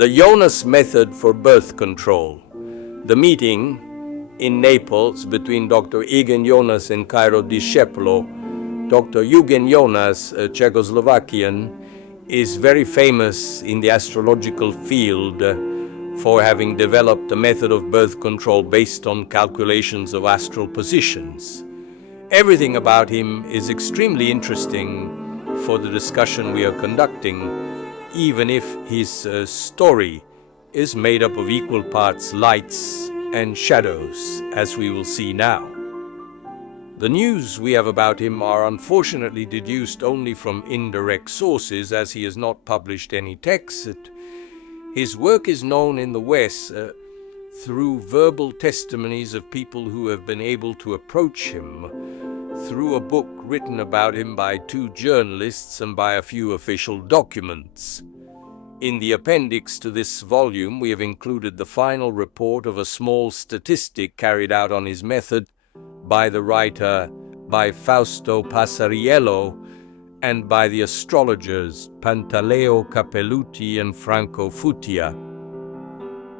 The Jonas method for birth control. The meeting in Naples between Dr. Eugen Jonas and Cairo Discepolo. Dr. Eugen Jonas, a Czechoslovakian, is very famous in the astrological field for having developed a method of birth control based on calculations of astral positions. Everything about him is extremely interesting for the discussion we are conducting, even if his story is made up of equal parts lights and shadows, as we will see now. The news we have about him are unfortunately deduced only from indirect sources, as he has not published any text. His work is known in the West through verbal testimonies of people who have been able to approach him, through a book written about him by 2 journalists and by a few official documents. In the appendix to this volume, we have included the final report of a small statistic carried out on his method by the writer by Fausto Passariello and by the astrologers Pantaleo Capelluti and Franco Futia.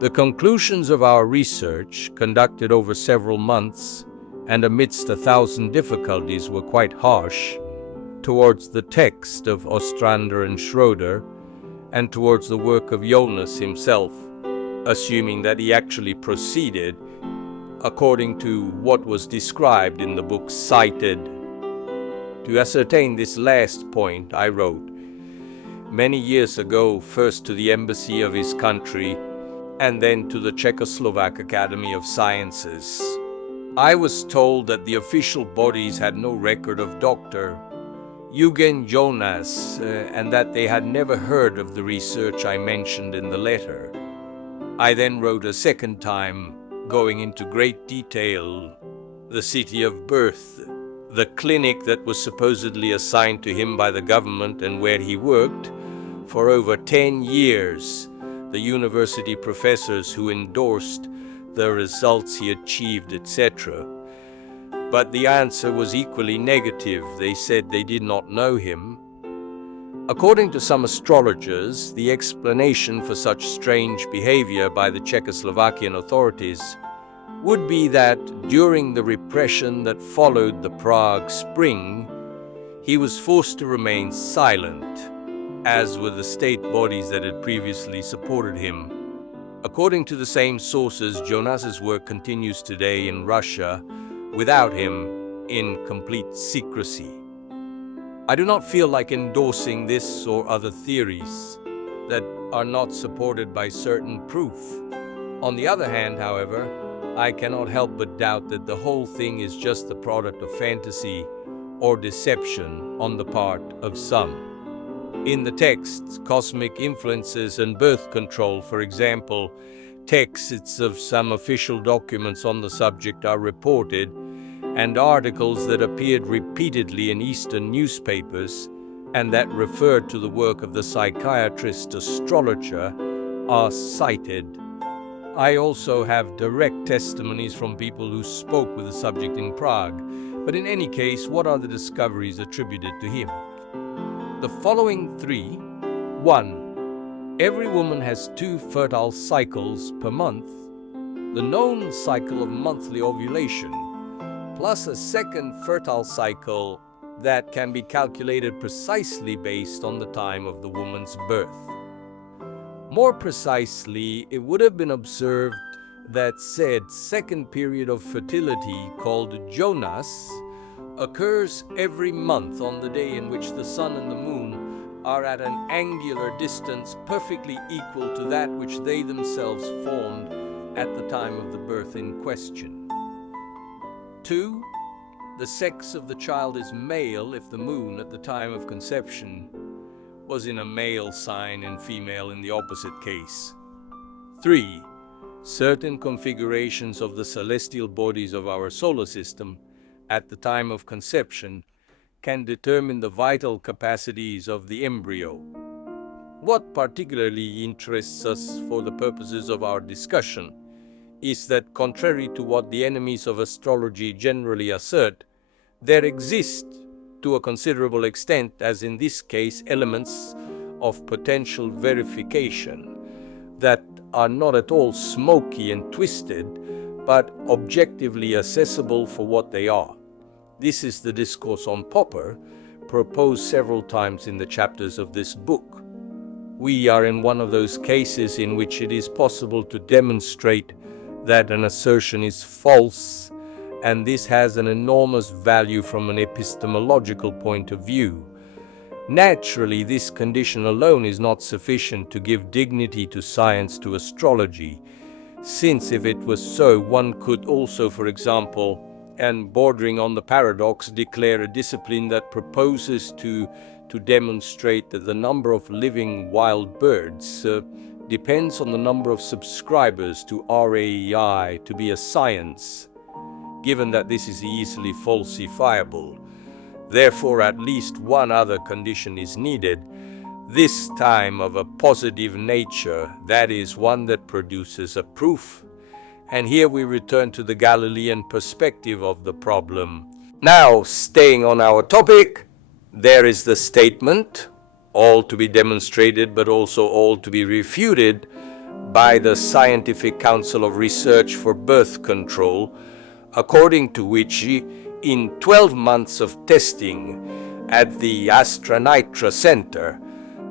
The conclusions of our research, conducted over several months and amidst 1,000 difficulties, were quite harsh towards the text of Ostrander and Schroeder and towards the work of Jonas himself, assuming that he actually proceeded according to what was described in the book cited. To ascertain this last point, I wrote, many years ago, first to the embassy of his country and then to the Czechoslovak Academy of Sciences. I was told that the official bodies had no record of Dr. Eugen Jonas and that they had never heard of the research I mentioned in the letter. I then wrote a second time, going into great detail, the city of birth, the clinic that was supposedly assigned to him by the government and where he worked for over 10 years, the university professors who endorsed the results he achieved, etc. But the answer was equally negative. They said they did not know him. According to some astrologers, the explanation for such strange behavior by the Czechoslovakian authorities would be that during the repression that followed the Prague Spring, he was forced to remain silent, as were the state bodies that had previously supported him. According to the same sources, Jonas's work continues today in Russia without him, in complete secrecy. I do not feel like endorsing this or other theories that are not supported by certain proof. On the other hand, however, I cannot help but doubt that the whole thing is just the product of fantasy or deception on the part of some. In the texts, cosmic influences and birth control, for example, texts of some official documents on the subject are reported, and articles that appeared repeatedly in Eastern newspapers and that referred to the work of the psychiatrist astrologer are cited. I also have direct testimonies from people who spoke with the subject in Prague, but in any case, what are the discoveries attributed to him? The following 3. 1. Every woman has 2 fertile cycles per month, the known cycle of monthly ovulation, plus a second fertile cycle that can be calculated precisely based on the time of the woman's birth. More precisely, it would have been observed that said second period of fertility, called Jonas, occurs every month on the day in which the sun and the moon are at an angular distance perfectly equal to that which they themselves formed at the time of the birth in question. 2. The sex of the child is male if the moon at the time of conception was in a male sign and female in the opposite case. 3. Certain configurations of the celestial bodies of our solar system at the time of conception can determine the vital capacities of the embryo. What particularly interests us for the purposes of our discussion is that, contrary to what the enemies of astrology generally assert, there exist, to a considerable extent, as in this case, elements of potential verification. that are not at all smoky and twisted, but objectively accessible for what they are. This is the discourse on Popper, proposed several times in the chapters of this book. We are in one of those cases in which it is possible to demonstrate that an assertion is false, and this has an enormous value from an epistemological point of view. Naturally, this condition alone is not sufficient to give dignity to science, to astrology, since if it was so, one could also, for example, and bordering on the paradox, declare a discipline that proposes to demonstrate that the number of living wild birds depends on the number of subscribers to RAEI to be a science, given that this is easily falsifiable. Therefore, at least one other condition is needed, this time of a positive nature, that is, one that produces a proof. And here we return to the Galilean perspective of the problem. Now, staying on our topic, there is the statement, all to be demonstrated but also all to be refuted, by the Scientific Council of Research for Birth Control, according to which in 12 months of testing at the AstraNitra Center,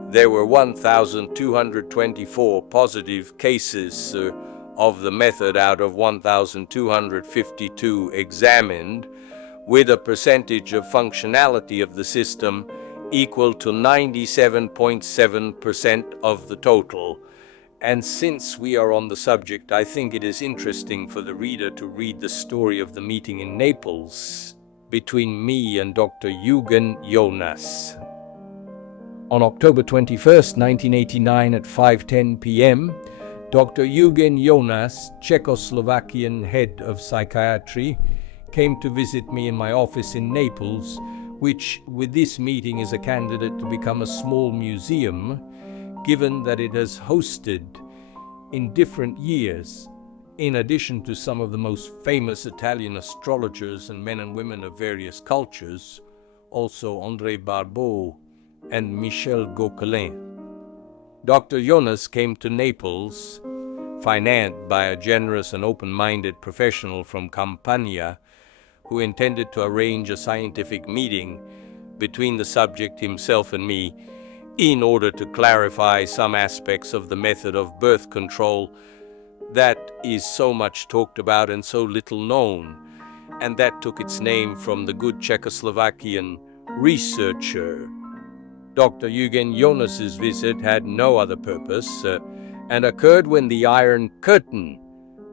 there were 1,224 positive cases of the method out of 1,252 examined, with a percentage of functionality of the system equal to 97.7% of the total. And since we are on the subject, I think it is interesting for the reader to read the story of the meeting in Naples between me and Dr. Eugen Jonas. On October 21st, 1989 at 5:10 p.m., Dr. Eugen Jonas, Czechoslovakian head of psychiatry, came to visit me in my office in Naples, which with this meeting is a candidate to become a small museum, given that it has hosted in different years, in addition to some of the most famous Italian astrologers and men and women of various cultures, also André Barbeau and Michel Gauquelin. Dr. Jonas came to Naples, financed by a generous and open-minded professional from Campania, who intended to arrange a scientific meeting between the subject himself and me in order to clarify some aspects of the method of birth control that is so much talked about and so little known, and that took its name from the good Czechoslovakian researcher. Dr. Eugen Jonas's visit had no other purpose and occurred when the Iron Curtain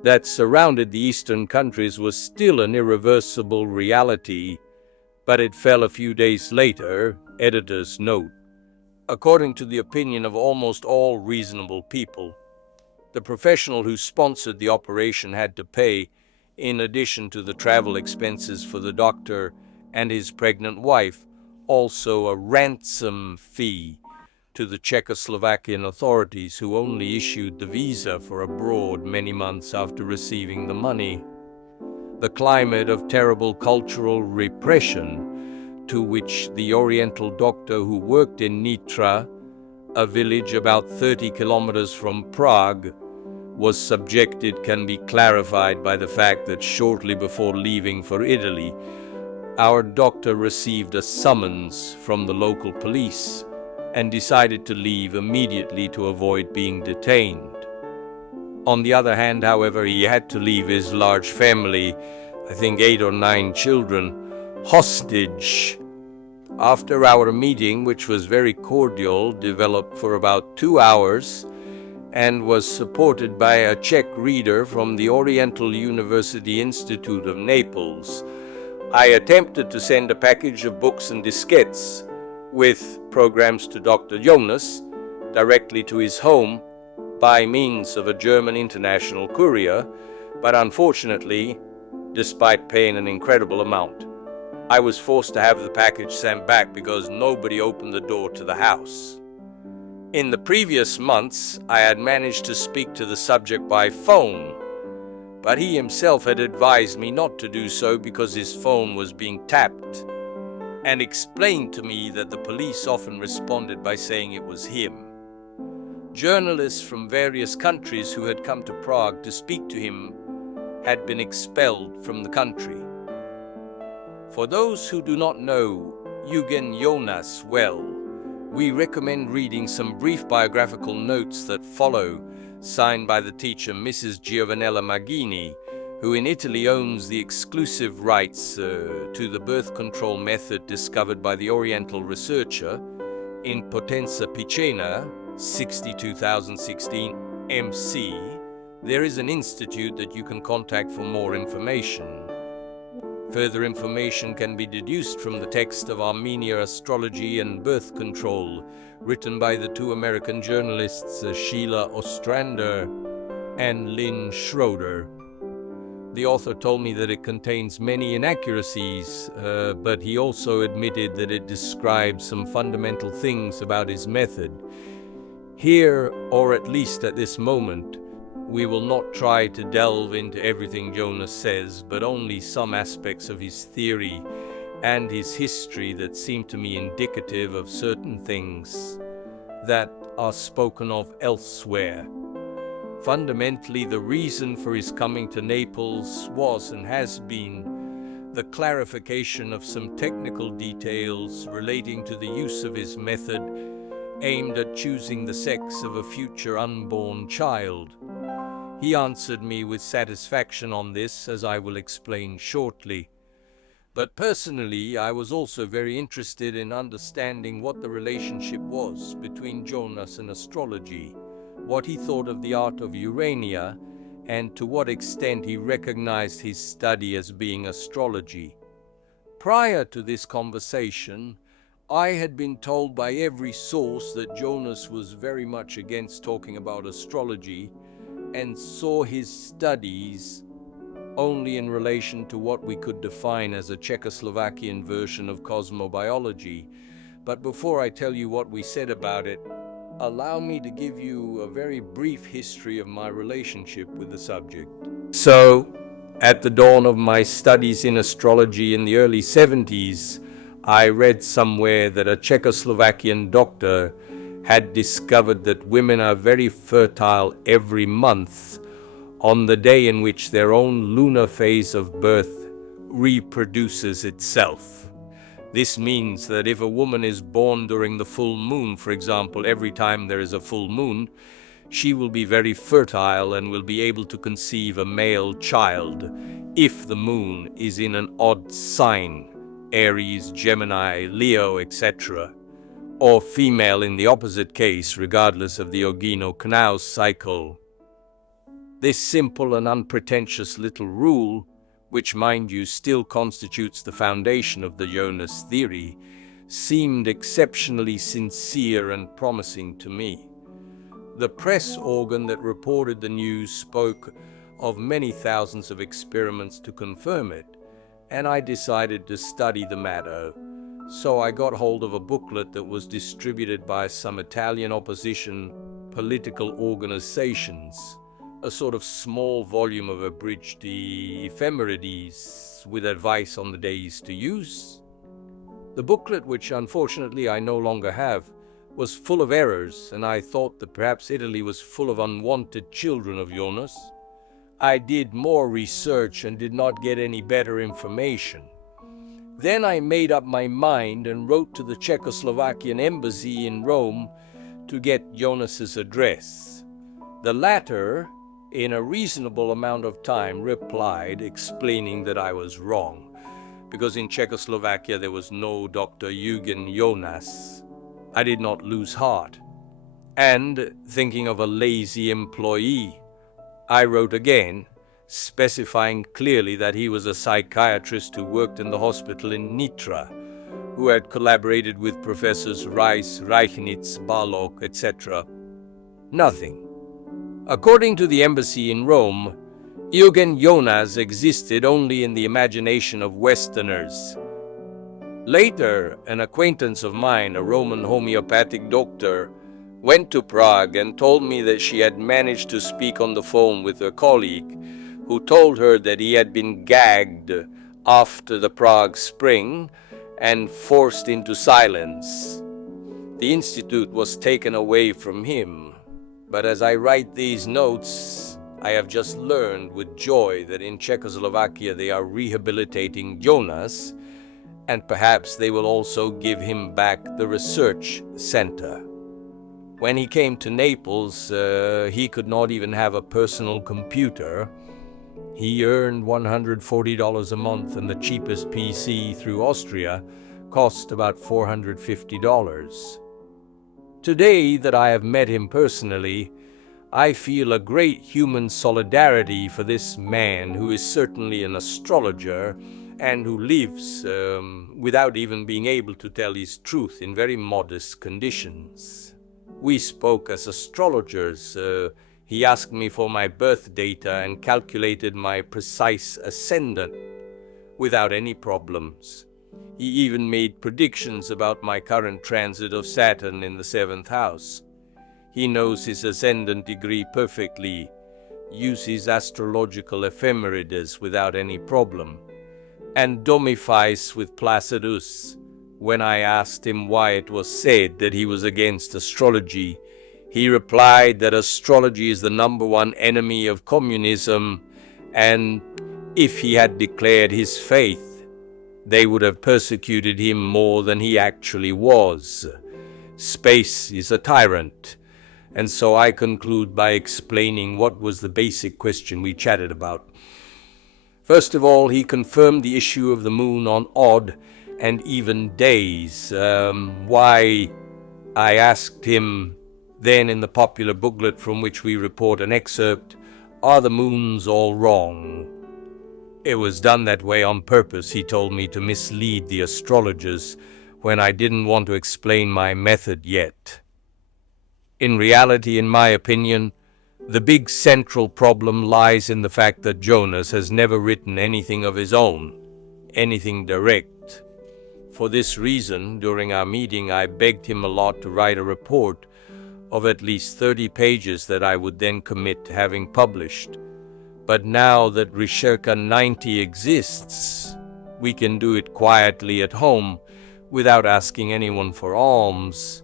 that surrounded the Eastern countries was still an irreversible reality, but it fell a few days later, editor's note. According to the opinion of almost all reasonable people, the professional who sponsored the operation had to pay, in addition to the travel expenses for the doctor and his pregnant wife, also a ransom fee to the Czechoslovakian authorities, who only issued the visa for abroad many months after receiving the money. The climate of terrible cultural repression to which the Oriental doctor who worked in Nitra, a village about 30 kilometers from Prague, was subjected can be clarified by the fact that shortly before leaving for Italy, our doctor received a summons from the local police and decided to leave immediately to avoid being detained. On the other hand, however, he had to leave his large family, I think 8 or 9 children, hostage. After our meeting, which was very cordial, developed for about 2 hours, and was supported by a Czech reader from the Oriental University Institute of Naples, I attempted to send a package of books and diskettes with programs to Dr. Jonas directly to his home by means of a German international courier, but unfortunately, despite paying an incredible amount, I was forced to have the package sent back because nobody opened the door to the house. In the previous months, I had managed to speak to the subject by phone, but he himself had advised me not to do so because his phone was being tapped, and explained to me that the police often responded by saying it was him. Journalists from various countries who had come to Prague to speak to him had been expelled from the country. For those who do not know Eugen Jonas well, we recommend reading some brief biographical notes that follow, signed by the teacher Mrs. Giovanella Maggini, who in Italy owns the exclusive rights to the birth control method discovered by the Oriental researcher in Potenza Picena, 62016 MC. There is an institute that you can contact for more information. Further information can be deduced from the text of Armenia Astrology and Birth Control, written by the two American journalists Sheila Ostrander and Lynn Schroeder. The author told me that it contains many inaccuracies, but he also admitted that it describes some fundamental things about his method. Here, or at least at this moment, we will not try to delve into everything Jonas says, but only some aspects of his theory and his history that seem to me indicative of certain things that are spoken of elsewhere. Fundamentally, the reason for his coming to Naples was and has been the clarification of some technical details relating to the use of his method aimed at choosing the sex of a future unborn child. He answered me with satisfaction on this, as I will explain shortly. But personally, I was also very interested in understanding what the relationship was between Jonas and astrology, what he thought of the art of Urania, and to what extent he recognized his study as being astrology. Prior to this conversation, I had been told by every source that Jonas was very much against talking about astrology and saw his studies only in relation to what we could define as a Czechoslovakian version of cosmobiology. But before I tell you what we said about it, allow me to give you a very brief history of my relationship with the subject. So, at the dawn of my studies in astrology in the early 70s, I read somewhere that a Czechoslovakian doctor had discovered that women are very fertile every month on the day in which their own lunar phase of birth reproduces itself. This means that if a woman is born during the full moon, for example, every time there is a full moon, she will be very fertile and will be able to conceive a male child if the moon is in an odd sign, Aries, Gemini, Leo, etc., or female in the opposite case, regardless of the Ogino-Knaus cycle. This simple and unpretentious little rule, which, mind you, still constitutes the foundation of the Jonas theory, seemed exceptionally sincere and promising to me. The press organ that reported the news spoke of many thousands of experiments to confirm it, and I decided to study the matter. So I got hold of a booklet that was distributed by some Italian opposition political organizations, a sort of small volume of abridged ephemerides with advice on the days to use. The booklet, which unfortunately I no longer have, was full of errors, and I thought that perhaps Italy was full of unwanted children of Jonas. I did more research and did not get any better information. Then I made up my mind and wrote to the Czechoslovakian embassy in Rome to get Jonas's address. The latter, in a reasonable amount of time, replied, explaining that I was wrong, because in Czechoslovakia there was no Dr. Eugen Jonas. I did not lose heart, and, thinking of a lazy employee, I wrote again, specifying clearly that he was a psychiatrist who worked in the hospital in Nitra, who had collaborated with Professors Reis, Reichnitz, Balog, etc. Nothing. According to the embassy in Rome, Eugen Jonas existed only in the imagination of Westerners. Later, an acquaintance of mine, a Roman homeopathic doctor, went to Prague and told me that she had managed to speak on the phone with a colleague who told her that he had been gagged after the Prague Spring and forced into silence. The institute was taken away from him. But as I write these notes, I have just learned with joy that in Czechoslovakia they are rehabilitating Jonas, and perhaps they will also give him back the research center. When he came to Naples, he could not even have a personal computer. He earned $140 a month, and the cheapest PC through Austria cost about $450. Today that I have met him personally, I feel a great human solidarity for this man who is certainly an astrologer and who lives without even being able to tell his truth in very modest conditions. We spoke as astrologers. He asked me for my birth data and calculated my precise ascendant without any problems. He even made predictions about my current transit of Saturn in the 7th house. He knows his ascendant degree perfectly, uses astrological ephemerides without any problem, and domifies with Placidus. When I asked him why it was said that he was against astrology, he replied that astrology is the #1 enemy of communism, and if he had declared his faith, they would have persecuted him more than he actually was. Space is a tyrant, and so I conclude by explaining what was the basic question we chatted about. First of all, he confirmed the issue of the moon on odd and even days. Why, I asked him then in the popular booklet from which we report an excerpt, are the moons all wrong? It was done that way on purpose, he told me, to mislead the astrologers when I didn't want to explain my method yet. In reality, in my opinion, the big central problem lies in the fact that Jonas has never written anything of his own, anything direct. For this reason, during our meeting, I begged him a lot to write a report of at least 30 pages that I would then commit to having published. But now that Recherca 90 exists, we can do it quietly at home without asking anyone for alms.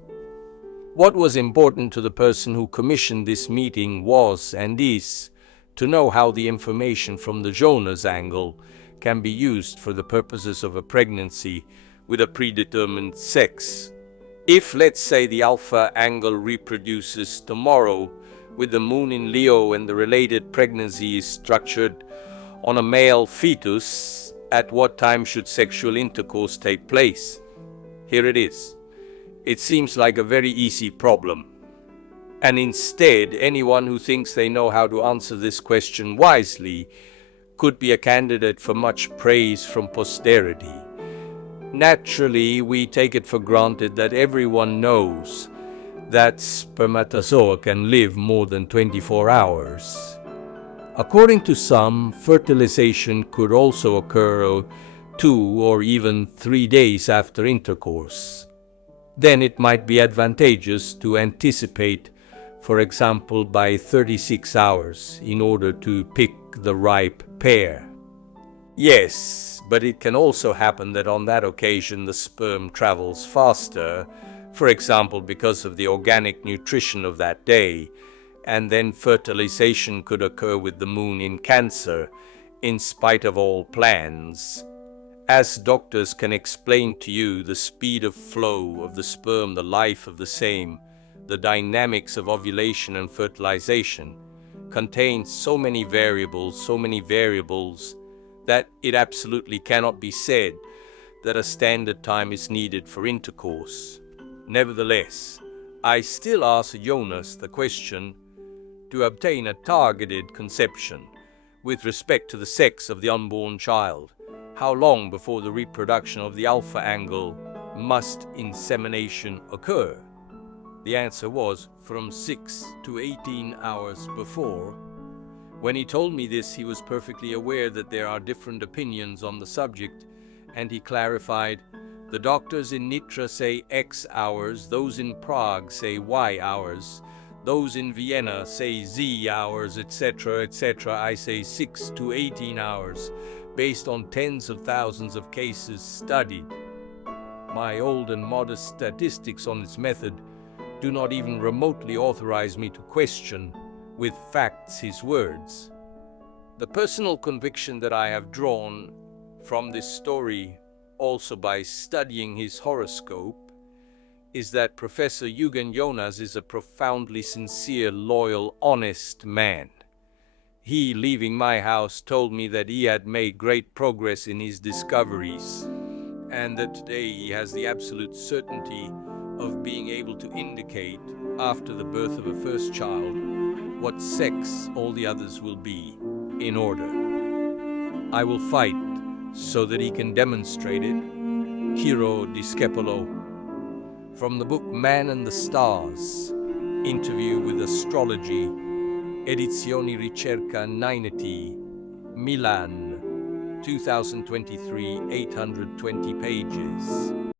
What was important to the person who commissioned this meeting was, and is, to know how the information from the Jonas angle can be used for the purposes of a pregnancy with a predetermined sex. If, let's say, the alpha angle reproduces tomorrow with the moon in Leo and the related pregnancy is structured on a male fetus, at what time should sexual intercourse take place? Here it is. It seems like a very easy problem. And instead, anyone who thinks they know how to answer this question wisely could be a candidate for much praise from posterity. Naturally, we take it for granted that everyone knows that spermatozoa can live more than 24 hours. According to some, fertilization could also occur 2 or even 3 days after intercourse. Then it might be advantageous to anticipate, for example, by 36 hours in order to pick the ripe pair. Yes, but it can also happen that on that occasion the sperm travels faster, for example because of the organic nutrition of that day, and then fertilization could occur with the moon in Cancer, in spite of all plans. As doctors can explain to you, the speed of flow of the sperm, the life of the same, the dynamics of ovulation and fertilization, contains so many variables, that it absolutely cannot be said that a standard time is needed for intercourse. Nevertheless, I still ask Jonas the question to obtain a targeted conception with respect to the sex of the unborn child. How long before the reproduction of the alpha angle must insemination occur? The answer was from 6 to 18 hours before. When he told me this, he was perfectly aware that there are different opinions on the subject, and he clarified, the doctors in Nitra say X hours, those in Prague say Y hours, those in Vienna say Z hours, etc., etc. I say 6 to 18 hours, based on tens of thousands of cases studied. My old and modest statistics on this method do not even remotely authorize me to question with facts his words. The personal conviction that I have drawn from this story, also by studying his horoscope, is that Professor Eugen Jonas is a profoundly sincere, loyal, honest man. He, leaving my house, told me that he had made great progress in his discoveries, and that today he has the absolute certainty of being able to indicate, after the birth of a first child, what sex all the others will be, in order. I will fight so that he can demonstrate it. Ciro di Schepolo. From the book Man and the Stars, Interview with Astrology, Edizioni Ricerca Ninety, Milan, 2023, 820 pages.